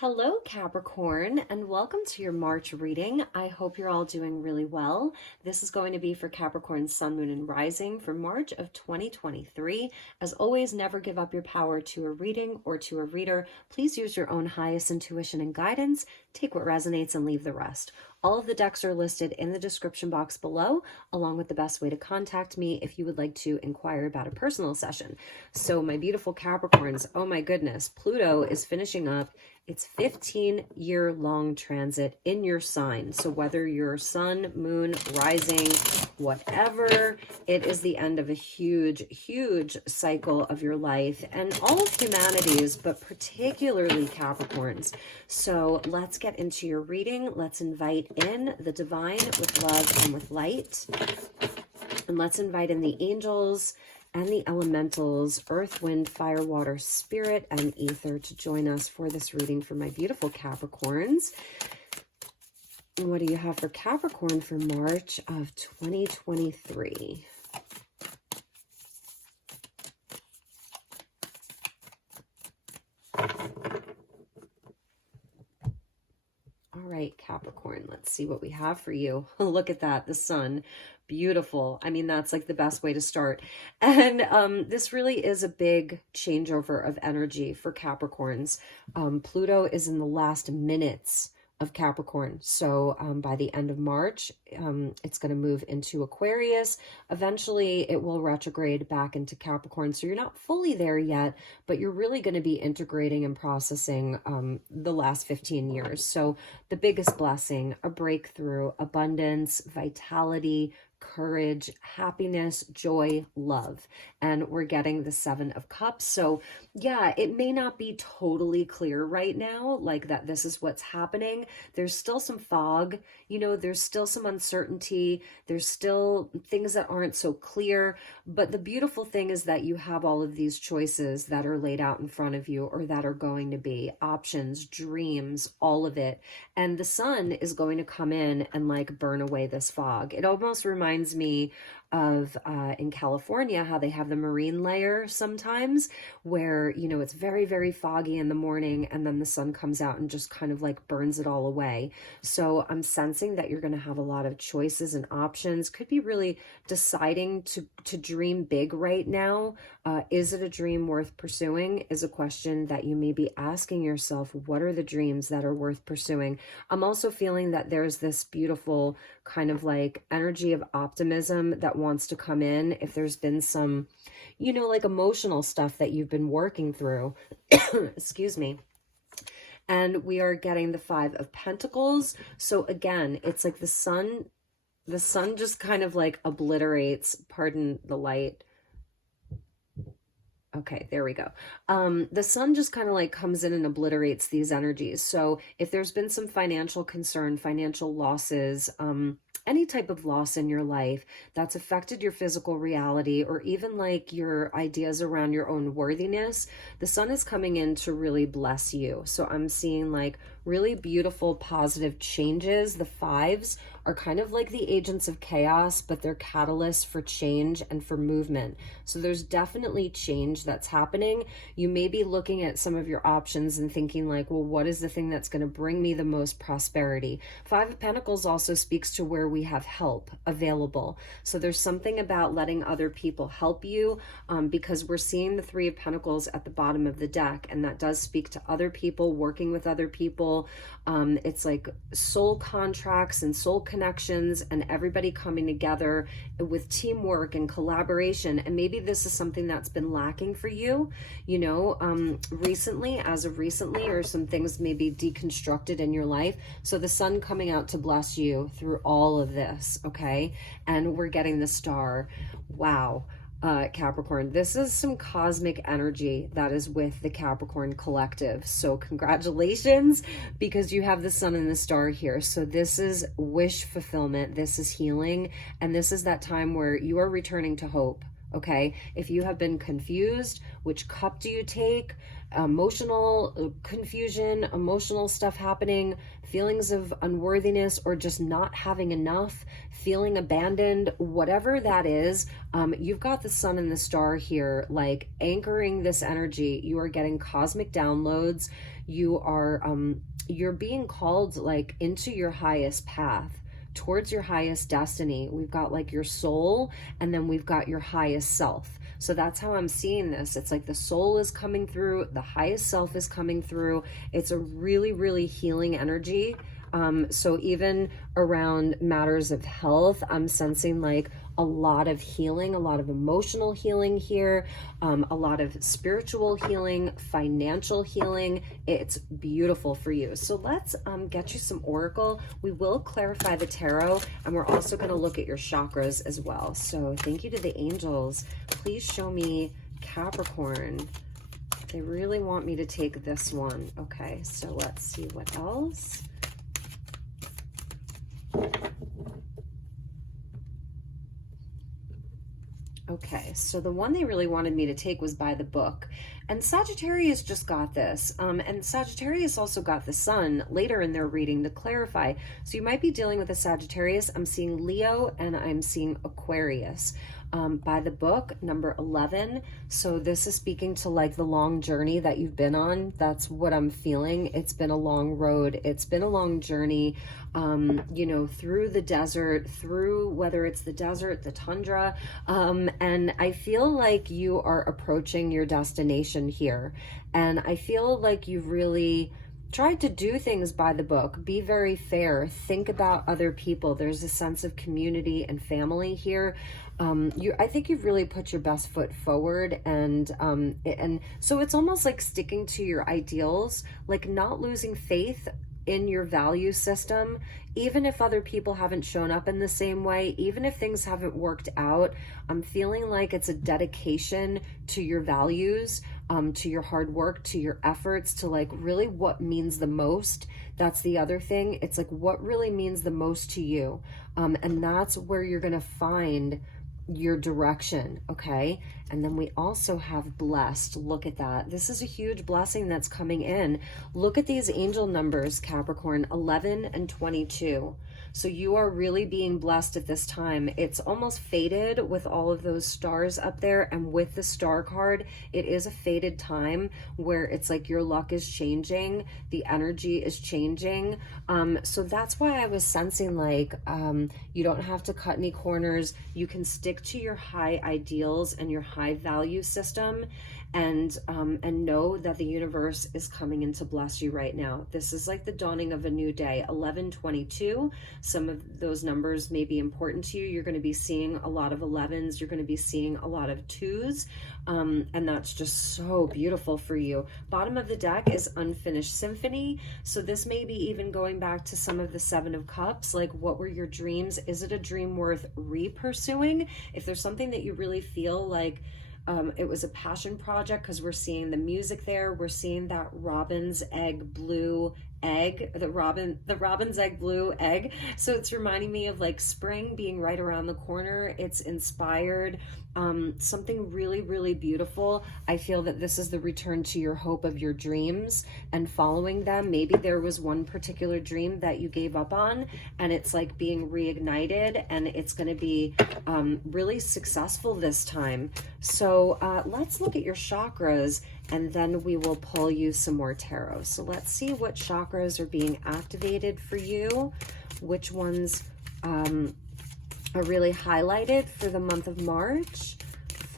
Hello, Capricorn, and welcome to your March reading. I hope you're all doing really well. This is going to be for Capricorn Sun, Moon, and Rising for March of 2023. As always, never give up your power to a reading or to a reader. Please use your own highest intuition and guidance. Take what resonates and leave the rest. All of the decks are listed in the description box below, along with the best way to contact me if you would like to inquire about a personal session. So my beautiful Capricorns, oh my goodness, Pluto is finishing up its 15-year-long transit in your sign. So whether you're sun, moon, rising, whatever, it is the end of a huge, huge cycle of your life and all of humanity's, but particularly Capricorns. So let's get into your reading. Let's invite in the divine with love and with light. And let's invite in the angels and the elementals, earth, wind, fire, water, spirit, and ether to join us for this reading for my beautiful Capricorns. And what do you have for Capricorn for March of 2023? All right, Capricorn, let's see what we have for you. Look at that, the sun. Beautiful. I mean, that's like the best way to start. And this really is a big changeover of energy for Capricorns. Pluto is in the last minutes of Capricorn. So by the end of March, it's going to move into Aquarius. Eventually, it will retrograde back into Capricorn. So you're not fully there yet, but you're really going to be integrating and processing the last 15 years. So the biggest blessing, a breakthrough, abundance, vitality, courage, happiness, joy, love. And we're getting the 7 of Cups. So yeah, it may not be totally clear right now, like that this is what's happening. There's still some fog, you know, there's still some uncertainty. There's still things that aren't so clear. But the beautiful thing is that you have all of these choices that are laid out in front of you, or that are going to be options, dreams, all of it. And the sun is going to come in and like burn away this fog. It almost reminds me of in California, how they have the marine layer sometimes, where, you know, it's very, very foggy in the morning and then the sun comes out and just kind of like burns it all away. So I'm sensing that you're going to have a lot of choices and options. Could be really deciding to dream big right now. Is it a dream worth pursuing is a question that you may be asking yourself. What are the dreams that are worth pursuing? I'm also feeling that there's this beautiful kind of like energy of optimism that wants to come in. If there's been some, you know, like emotional stuff that you've been working through, excuse me. And we are getting the 5 of Pentacles. So again, it's like the sun just kind of like obliterates, pardon the light. Okay, there we go. The sun just kind of like comes in and obliterates these energies. So if there's been some financial concern, financial losses, any type of loss in your life that's affected your physical reality, or even like your ideas around your own worthiness, the sun is coming in to really bless you. So I'm seeing like really beautiful, positive changes. The 5s are kind of like the agents of chaos, but they're catalysts for change and for movement. So there's definitely change that's happening. You may be looking at some of your options and thinking like, well, what is the thing that's going to bring me the most prosperity? 5 of Pentacles also speaks to where we have help available. So there's something about letting other people help you, because we're seeing the 3 of Pentacles at the bottom of the deck, and that does speak to other people, working with other people. It's like soul contracts and soul connections and everybody coming together with teamwork and collaboration. And maybe this is something that's been lacking for you, you know, recently, as of recently, or some things may be deconstructed in your life. So the sun coming out to bless you through all of this, okay? And we're getting the star. Wow. Capricorn, this is some cosmic energy that is with the Capricorn collective. So congratulations, because you have the sun and the star here. So this is wish fulfillment. This is healing. And this is that time where you are returning to hope. okay? If you have been confused, which cup do you take? Emotional confusion, emotional stuff happening, feelings of unworthiness, or just not having enough, feeling abandoned, whatever that is, you've got the sun and the star here, like anchoring this energy. You are getting cosmic downloads. You're being called like into your highest path, towards your highest destiny. We've got like your soul, and then we've got your highest self. So that's how I'm seeing this. It's like the soul is coming through, the highest self is coming through. It's a really, really healing energy. So even around matters of health, I'm sensing like a lot of healing, a lot of emotional healing here, a lot of spiritual healing, financial healing. It's beautiful for you. So let's get you some oracle. We will clarify the tarot, and we're also going to look at your chakras as well. So thank you to the angels. Please show me Capricorn. They really want me to take this one. Okay, so let's see what else. Okay, so the one they really wanted me to take was By the Book. And Sagittarius just got this. And Sagittarius also got the sun later in their reading to clarify. So you might be dealing with a Sagittarius. I'm seeing Leo and I'm seeing Aquarius. By the Book, number 11. So this is speaking to like the long journey that you've been on. That's what I'm feeling. It's been a long road. It's been a long journey, you know, through the desert, through whether it's the desert, the tundra. And I feel like you are approaching your destination here. And I feel like you've really tried to do things by the book, be very fair, think about other people. There's a sense of community and family here. I think you've really put your best foot forward, and so it's almost like sticking to your ideals, like not losing faith in your value system, even if other people haven't shown up in the same way, even if things haven't worked out. I'm feeling like it's a dedication to your values, to your hard work, to your efforts, to like really what means the most. That's the other thing. It's like what really means the most to you. And that's where you're going to find your direction, okay? And then we also have blessed. Look at that. This is a huge blessing that's coming in. Look at these angel numbers, Capricorn, 11 and 22. So you are really being blessed at this time. It's almost faded with all of those stars up there, and with the star card, it is a faded time where it's like your luck is changing, the energy is changing. So that's why I was sensing like you don't have to cut any corners. You can stick to your high ideals and your high value system, and know that the universe is coming in to bless you right now. This is like the dawning of a new day. 1122, some of those numbers may be important to you. You're going to be seeing a lot of 11s. You're going to be seeing a lot of 2s, and that's just so beautiful for you. Bottom of the deck is Unfinished Symphony. So this may be even going back to some of the 7 of Cups. Like, what were your dreams? Is it a dream worth re-pursuing? If there's something that you really feel like it was a passion project, because we're seeing the music there, we're seeing that robin's egg blue egg, the robin's egg blue egg. So it's reminding me of like spring being right around the corner. It's inspired something really, really beautiful. I feel that this is the return to your hope of your dreams and following them. Maybe there was one particular dream that you gave up on, and it's like being reignited, and it's going to be really successful this time. So let's look at your chakras, and then we will pull you some more tarot. So let's see what chakras are being activated for you, which ones are really highlighted for the month of March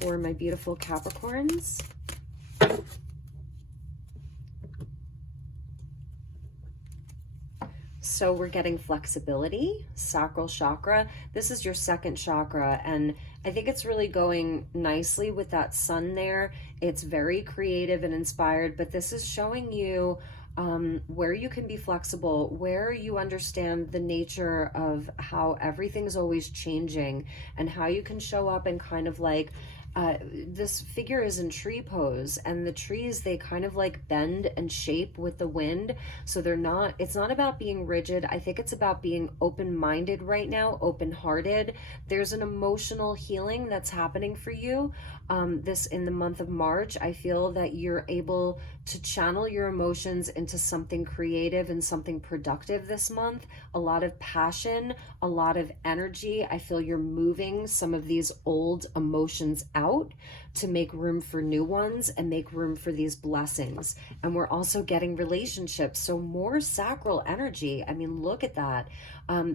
for my beautiful Capricorns. So we're getting flexibility, sacral chakra. This is your second chakra, and I think it's really going nicely with that sun there. It's very creative and inspired, but this is showing you where you can be flexible, where you understand the nature of how everything's always changing, and how you can show up and kind of like This figure is in tree pose, and the trees, they kind of like bend and shape with the wind. So they're not, it's not about being rigid. I think it's about being open-minded right now, open-hearted. There's an emotional healing that's happening for you. This in the month of March, I feel that you're able to channel your emotions into something creative and something productive this month. A lot of passion, a lot of energy. I feel you're moving some of these old emotions out to make room for new ones and make room for these blessings. And we're also getting relationships, so more sacral energy. I mean, look at that.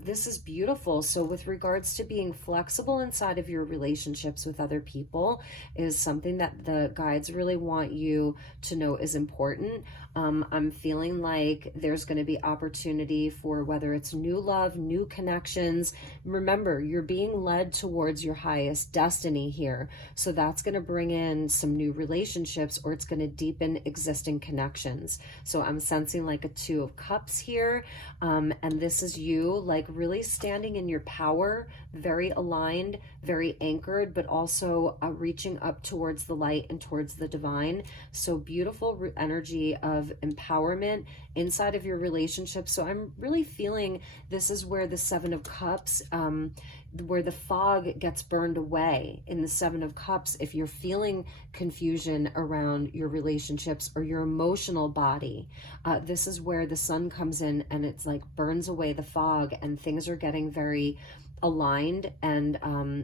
This is beautiful. So with regards to being flexible inside of your relationships with other people is something that the guides really want you to know is important. I'm feeling like there's going to be opportunity for whether it's new love, new connections. Remember, you're being led towards your highest destiny here. So that's going to bring in some new relationships, or it's going to deepen existing connections. So I'm sensing like a 2 of Cups here. And this is you like really standing in your power, very aligned, very anchored, but also reaching up towards the light and towards the divine. So beautiful energy of empowerment inside of your relationship. So I'm really feeling this is where the 7 of Cups, where the fog gets burned away in the 7 of Cups. If you're feeling confusion around your relationships or your emotional body, this is where the sun comes in and it's like burns away the fog, and things are getting very aligned and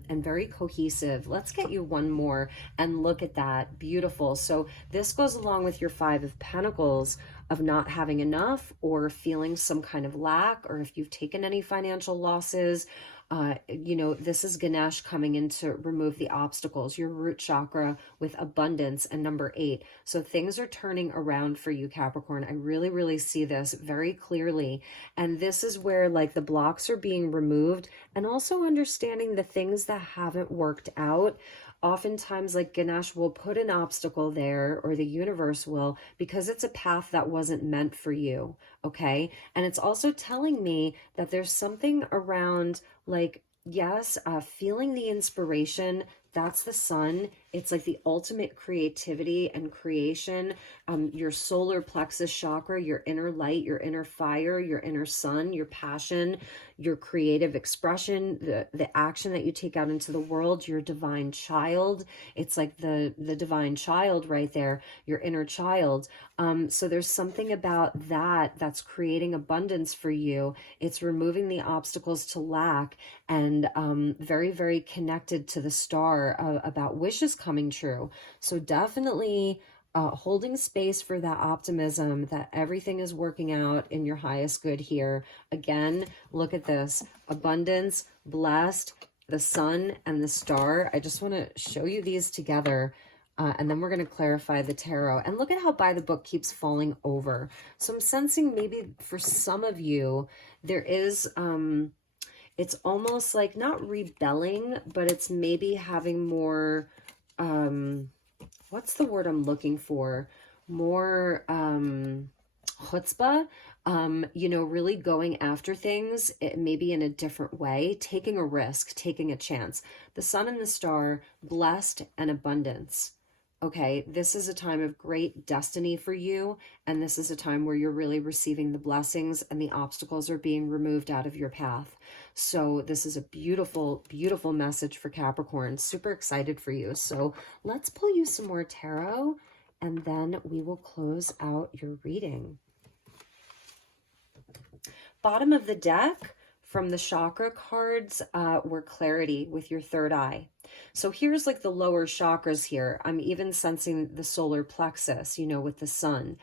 very cohesive. Let's get you one more and look at that. Beautiful. So this goes along with your 5 of Pentacles of not having enough or feeling some kind of lack, or if you've taken any financial losses. You know, this is Ganesh coming in to remove the obstacles, your root chakra with abundance, and number 8. So things are turning around for you, Capricorn. I really, really see this very clearly. And this is where like the blocks are being removed, and also understanding the things that haven't worked out. Oftentimes, like Ganesh will put an obstacle there, or the universe will, because it's a path that wasn't meant for you. Okay. And it's also telling me that there's something around like, yes, feeling the inspiration. That's the sun. It's like the ultimate creativity and creation. Your solar plexus chakra, your inner light, your inner fire, your inner sun, your passion, your creative expression, the action that you take out into the world, your divine child. It's like the divine child right there, your inner child. So there's something about that that's creating abundance for you. It's removing the obstacles to lack, and very, very connected to the star about wishes coming true. So definitely holding space for that optimism that everything is working out in your highest good here. Again, look at this. Abundance, blessed, the sun and the star. I just want to show you these together. And then we're going to clarify the tarot. And look at how by the book keeps falling over. So I'm sensing maybe for some of you, there is, it's almost like not rebelling, but it's maybe having more, what's the word I'm looking for? More chutzpah, you know, really going after things, it maybe in a different way, taking a risk, taking a chance. The sun and the star, blessed and abundance. Okay, this is a time of great destiny for you, and this is a time where you're really receiving the blessings and the obstacles are being removed out of your path. So this is a beautiful, beautiful message for Capricorn. Super excited for you. So let's pull you some more tarot, and then we will close out your reading. Bottom of the deck from the chakra cards were clarity with your third eye. So here's like the lower chakras here. I'm even sensing the solar plexus, you know, with the sun.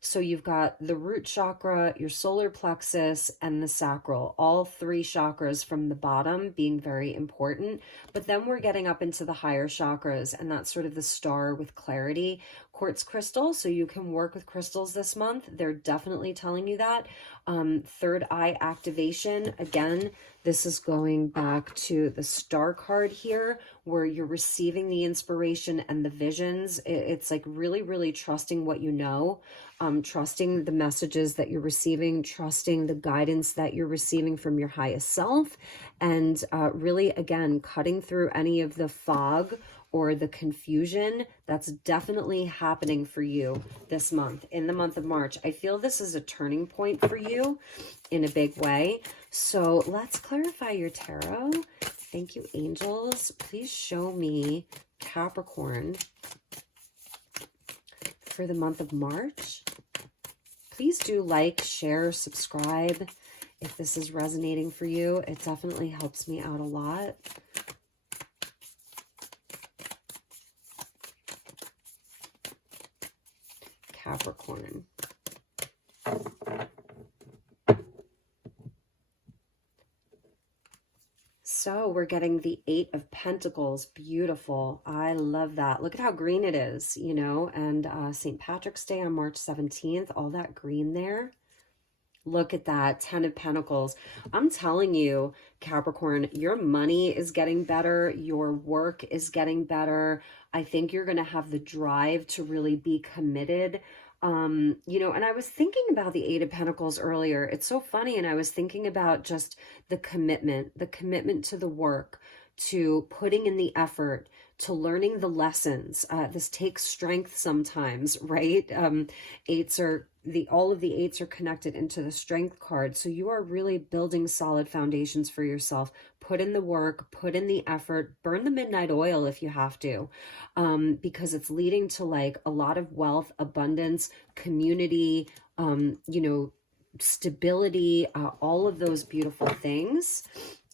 So you've got the root chakra, your solar plexus, and the sacral, all 3 chakras from the bottom being very important. But then we're getting up into the higher chakras, and that's sort of the star with clarity. quartz crystal, so you can work with crystals this month. They're definitely telling you that. Third eye activation. Again, this is going back to the star card here, where you're receiving the inspiration and the visions. It's like really, really trusting what you know, trusting the messages that you're receiving, trusting the guidance that you're receiving from your highest self, and really, again, cutting through any of the fog or the confusion that's definitely happening for you this month, in the month of March. I feel this is a turning point for you in a big way. So let's clarify your tarot. Thank you, angels. Please show me Capricorn for the month of March. Please do like, share, subscribe if this is resonating for you. It definitely helps me out a lot. Capricorn. So we're getting the 8 of Pentacles. Beautiful. I love that. Look at how green it is, you know, and St. Patrick's Day on March 17th, all that green there. Look at that, 10 of Pentacles. I'm telling you, Capricorn, your money is getting better. Your work is getting better. I think you're going to have the drive to really be committed. You know, and I was thinking about the 8 of Pentacles earlier. It's so funny. And I was thinking about just the commitment to the work, to putting in the effort, to learning the lessons. This takes strength sometimes, right? All of the 8s are connected into the strength card. So you are really building solid foundations for yourself. Put in the work, put in the effort, burn the midnight oil if you have to, because it's leading to like a lot of wealth, abundance, community, you know, stability, all of those beautiful things.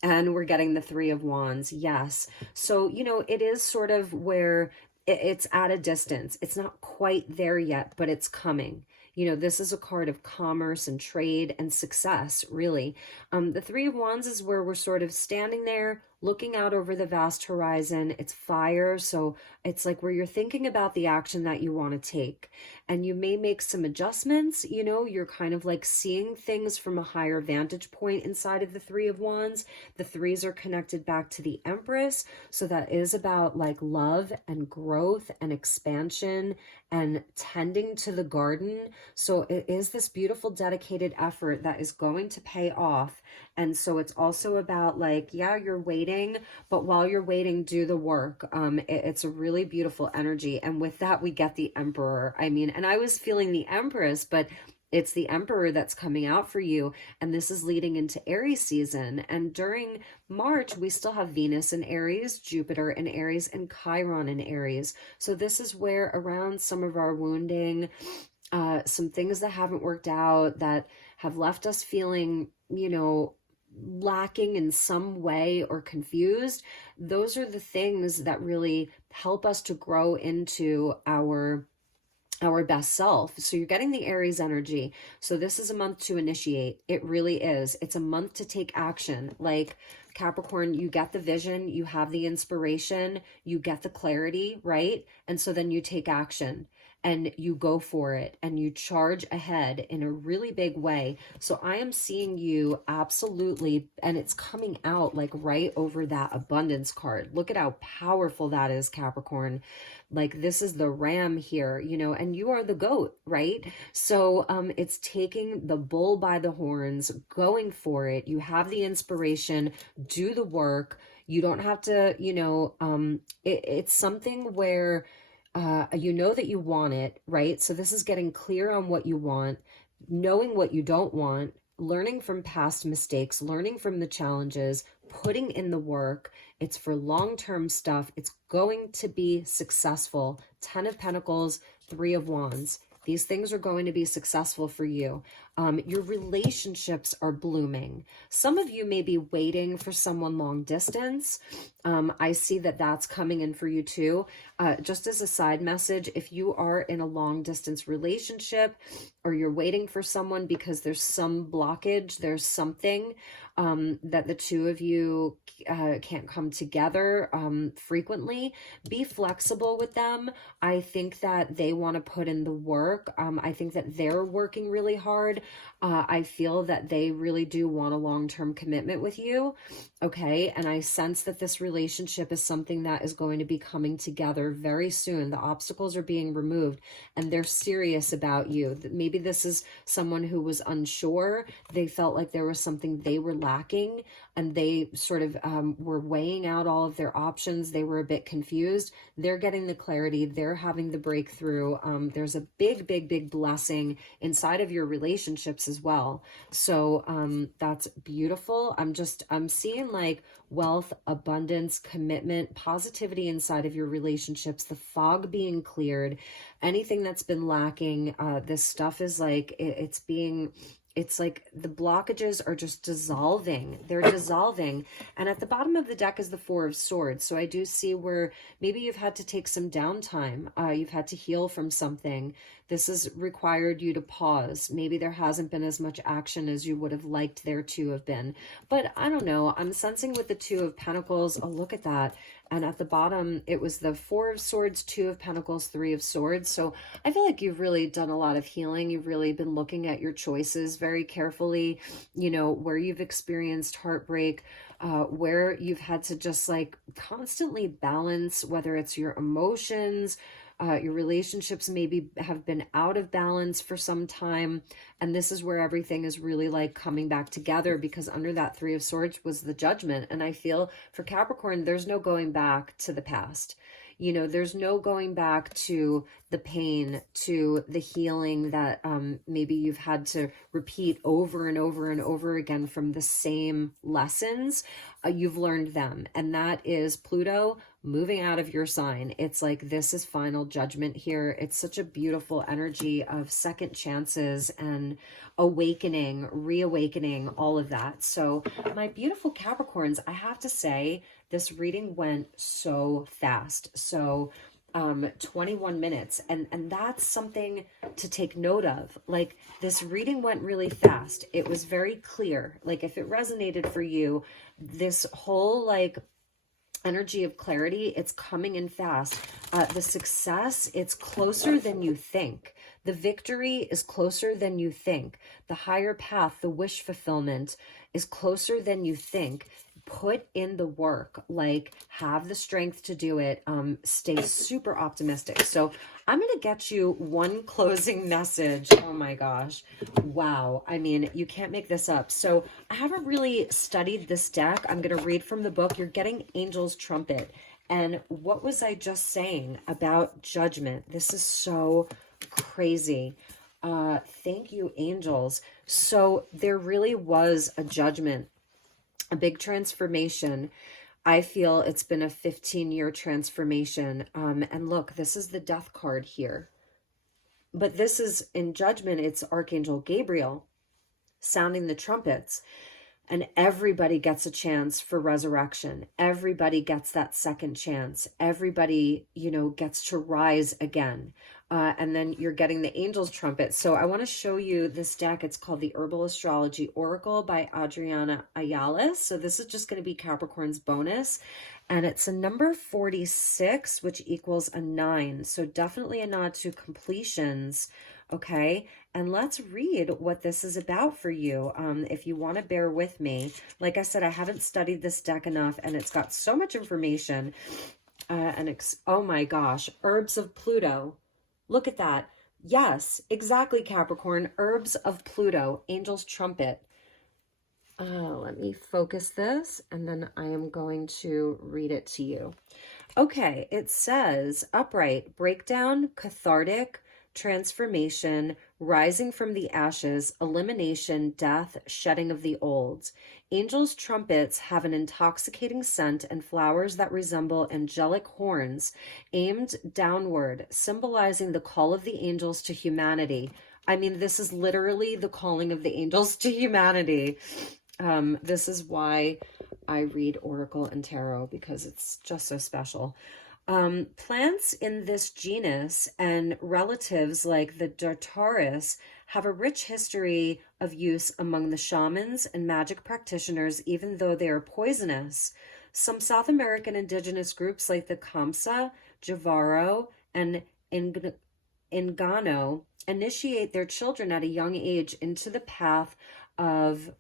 And we're getting the 3 of Wands. Yes. So, you know, it is sort of where it's at a distance. It's not quite there yet, but it's coming. You know, this is a card of commerce and trade and success, really. The 3 of Wands is where we're sort of standing there, looking out over the vast horizon. It's fire. So it's like where you're thinking about the action that you want to take. And you may make some adjustments. You know, you're kind of like seeing things from a higher vantage point inside of the 3 of Wands. The 3s are connected back to the Empress. So that is about like love and growth and expansion and tending to the garden. So it is this beautiful dedicated effort that is going to pay off. And so it's also about like, yeah, you're waiting, but while you're waiting, do the work. It's a really beautiful energy. And with that, we get the Emperor. I mean, and I was feeling the Empress, but it's the Emperor that's coming out for you. And this is leading into Aries season. And during March, we still have Venus in Aries, Jupiter in Aries, and Chiron in Aries. So this is where around some of our wounding, some things that haven't worked out, that have left us feeling, you know, lacking in some way or confused, those are the things that really help us to grow into our best self. So you're getting the Aries energy. So this is a month to initiate. It really is. It's a month to take action. Like Capricorn, you get the vision, you have the inspiration, you get the clarity, right? And so then you take action and you go for it and you charge ahead in a really big way. So I am seeing you absolutely, and it's coming out like right over that abundance card. Look at how powerful that is, Capricorn. Like this is the ram here, you know, and you are the goat, right? So it's taking the bull by the horns, going for it. You have the inspiration, do the work. You don't have to, you know, it's something where you know that you want it, right? So this is getting clear on what you want, knowing what you don't want, learning from past mistakes, learning from the challenges, putting in the work. It's for long-term stuff. It's going to be successful. 10 of Pentacles, 3 of Wands. These things are going to be successful for you. Your relationships are blooming. Some of you may be waiting for someone long distance. I see that that's coming in for you too. Just as a side message, if you are in a long distance relationship or you're waiting for someone because there's some blockage, there's something, that the two of you can't come together frequently. Be flexible with them. I think that they want to put in the work. I think that they're working really hard. I feel that they really do want a long-term commitment with you. Okay. And I sense that this relationship is something that is going to be coming together very soon. The obstacles are being removed and they're serious about you. Maybe this is someone who was unsure. They felt like there was something they were lacking and they sort of were weighing out all of their options. They were a bit confused. They're getting the clarity. They're having the breakthrough. There's a big, big, big blessing inside of your relationships as well. So that's beautiful. I'm seeing like wealth, abundance, commitment, positivity inside of your relationships, the fog being cleared, anything that's been lacking. This stuff is like, it's like the blockages are just dissolving. They're dissolving. And at the bottom of the deck is the Four of Swords. So I do see where maybe you've had to take some downtime. You've had to heal from something. This has required you to pause. Maybe there hasn't been as much action as you would have liked there to have been. But I don't know. I'm sensing with the Two of Pentacles, oh, look at that. And at the bottom, it was the Four of Swords, Two of Pentacles, Three of Swords. So I feel like you've really done a lot of healing. You've really been looking at your choices very carefully, you know, where you've experienced heartbreak, where you've had to just like constantly balance, whether it's your emotions, your relationships maybe have been out of balance for some time. And this is where everything is really like coming back together, because under that Three of Swords was the Judgment. And I feel for Capricorn, there's no going back to the past. You know, there's no going back to the pain, to the healing that maybe you've had to repeat over and over and over again from the same lessons. You've learned them. And that is Pluto moving out of your sign. It's like, this is final judgment here. It's such a beautiful energy of second chances and awakening, reawakening, all of that. So my beautiful Capricorns, I have to say, this reading went so fast. So 21 minutes. And that's something to take note of. Like, this reading went really fast. It was very clear. Like, if it resonated for you, this whole like energy of clarity, it's coming in fast. The success, it's closer than you think. The victory is closer than you think. The higher path, the wish fulfillment is closer than you think. Put in the work, like have the strength to do it. Stay super optimistic. So I'm going to get you one closing message. Oh my gosh. Wow. I mean, you can't make this up. So I haven't really studied this deck. I'm going to read from the book. You're getting Angel's Trumpet. And what was I just saying about judgment? This is so crazy. Thank you, angels. So there really was a judgment, a big transformation. I feel it's been a 15-year transformation. And look, this is the Death card here. But this is in judgment, it's Archangel Gabriel sounding the trumpets. And everybody gets a chance for resurrection. Everybody gets that second chance. Everybody, you know, gets to rise again. And then you're getting the Angel's Trumpet. So I want to show you this deck. It's called the Herbal Astrology Oracle by Adriana Ayales. So this is just going to be Capricorn's bonus. And it's a number 46, which equals a 9. So definitely a nod to completions. Okay, and let's read what this is about for you. If you want to bear with me, like I said, I haven't studied this deck enough, and it's got so much information. Oh my gosh, Herbs of Pluto. Look at that. Yes, exactly, Capricorn. Herbs of Pluto, Angel's Trumpet. Let me focus this, and then I am going to read it to you. Okay, it says upright, breakdown, cathartic, transformation, rising from the ashes, elimination, death, shedding of the old. Angels' trumpets have an intoxicating scent and flowers that resemble angelic horns aimed downward, symbolizing the call of the angels to humanity. I mean, this is literally the calling of the angels to humanity. This is why I read Oracle and Tarot, because it's just so special. Plants in this genus and relatives like the Dartaris have a rich history of use among the shamans and magic practitioners, even though they are poisonous. Some South American indigenous groups like the Kamsa, Javaro, and Ingano initiate their children at a young age into the path of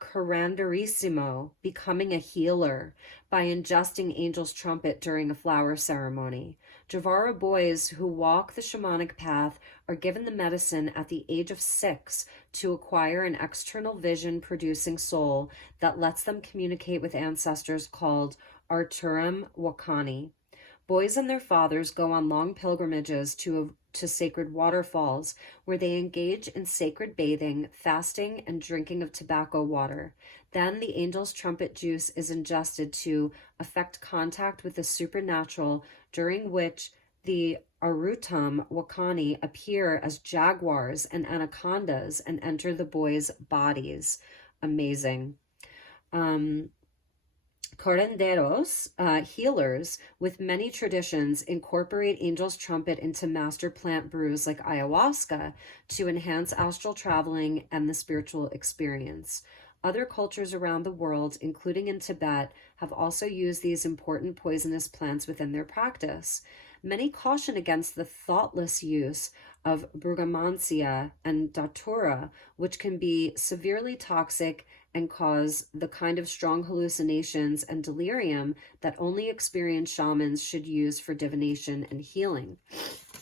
Curanderisimo, becoming a healer, by ingesting Angel's Trumpet during a flower ceremony. Javara boys who walk the shamanic path are given the medicine at the age of 6 to acquire an external vision producing soul that lets them communicate with ancestors called Arturam Wakani. Boys and their fathers go on long pilgrimages to sacred waterfalls where they engage in sacred bathing, fasting, and drinking of tobacco water. Then the angel's trumpet juice is ingested to affect contact with the supernatural, during which the Arutam Wakani appear as jaguars and anacondas and enter the boys' bodies. Amazing. Curanderos, healers with many traditions, incorporate Angel's Trumpet into master plant brews like ayahuasca to enhance astral traveling and the spiritual experience. Other cultures around the world, including in Tibet, have also used these important poisonous plants within their practice. Many caution against the thoughtless use of brugmansia and datura, which can be severely toxic and cause the kind of strong hallucinations and delirium that only experienced shamans should use for divination and healing.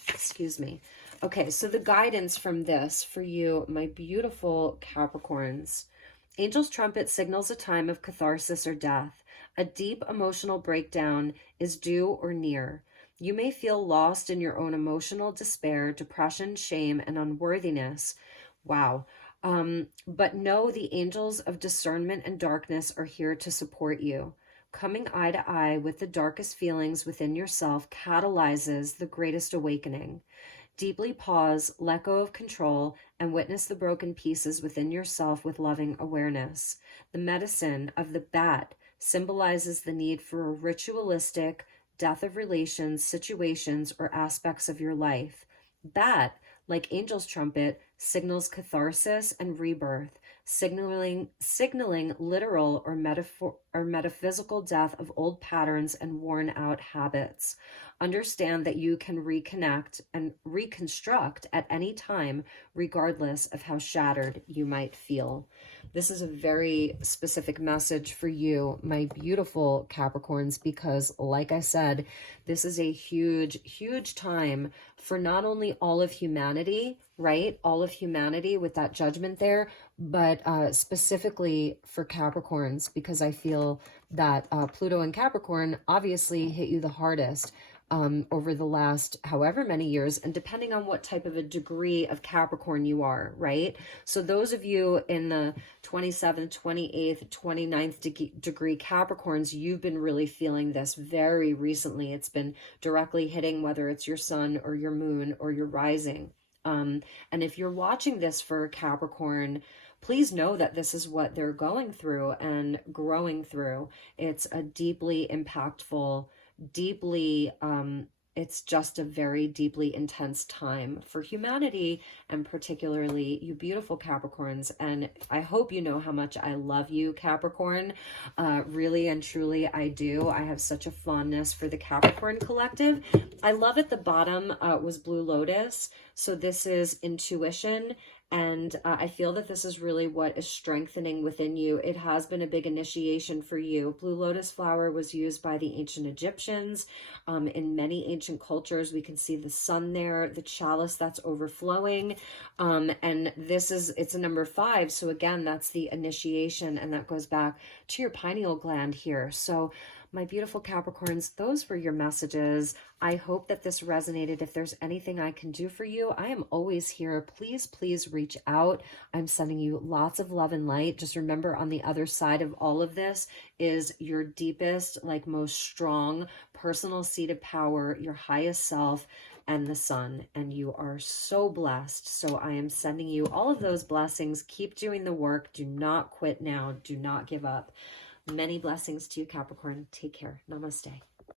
Excuse me. Okay, so the guidance from this for you, my beautiful Capricorns. Angel's Trumpet signals a time of catharsis or death. A deep emotional breakdown is due or near. You may feel lost in your own emotional despair, depression, shame, and unworthiness. Wow. But know the angels of discernment and darkness are here to support you. Coming eye to eye with the darkest feelings within yourself catalyzes the greatest awakening. Deeply pause, let go of control, and witness the broken pieces within yourself with loving awareness. The medicine of the bat symbolizes the need for a ritualistic death of relations, situations, or aspects of your life. Bat, like Angel's Trumpet, signals catharsis and rebirth, signaling literal or metaphysical death of old patterns and worn out habits. Understand that you can reconnect and reconstruct at any time, regardless of how shattered you might feel. This is a very specific message for you, my beautiful Capricorns, because like I said, this is a huge, huge time for not only all of humanity, right? All of humanity with that judgment there, but specifically for Capricorns, because I feel that Pluto and Capricorn obviously hit you the hardest over the last however many years, and depending on what type of a degree of Capricorn you are, right? So those of you in the 27th, 28th, 29th degree Capricorns, you've been really feeling this very recently. It's been directly hitting whether it's your sun or your moon or your rising. And if you're watching this for Capricorn, please know that this is what they're going through and growing through. It's a deeply impactful, it's just a very deeply intense time for humanity, and particularly you beautiful Capricorns. And I hope you know how much I love you, Capricorn. Really and truly, I do. I have such a fondness for the Capricorn collective. I love at the bottom was Blue Lotus. So this is intuition. And I feel that this is really what is strengthening within you. It has been a big initiation for you. Blue lotus flower was used by the ancient Egyptians. In many ancient cultures, we can see the sun there, the chalice that's overflowing. And it's a number 5. So again, that's the initiation, and that goes back to your pineal gland here. So my beautiful Capricorns, those were your messages. I hope that this resonated. If there's anything I can do for you, I am always here. Please, please reach out. I'm sending you lots of love and light. Just remember, on the other side of all of this is your deepest, most strong personal seat of power, your highest self, and the sun. And you are so blessed. So I am sending you all of those blessings. Keep doing the work. Do not quit now. Do not give up. Many blessings to you, Capricorn. Take care. Namaste.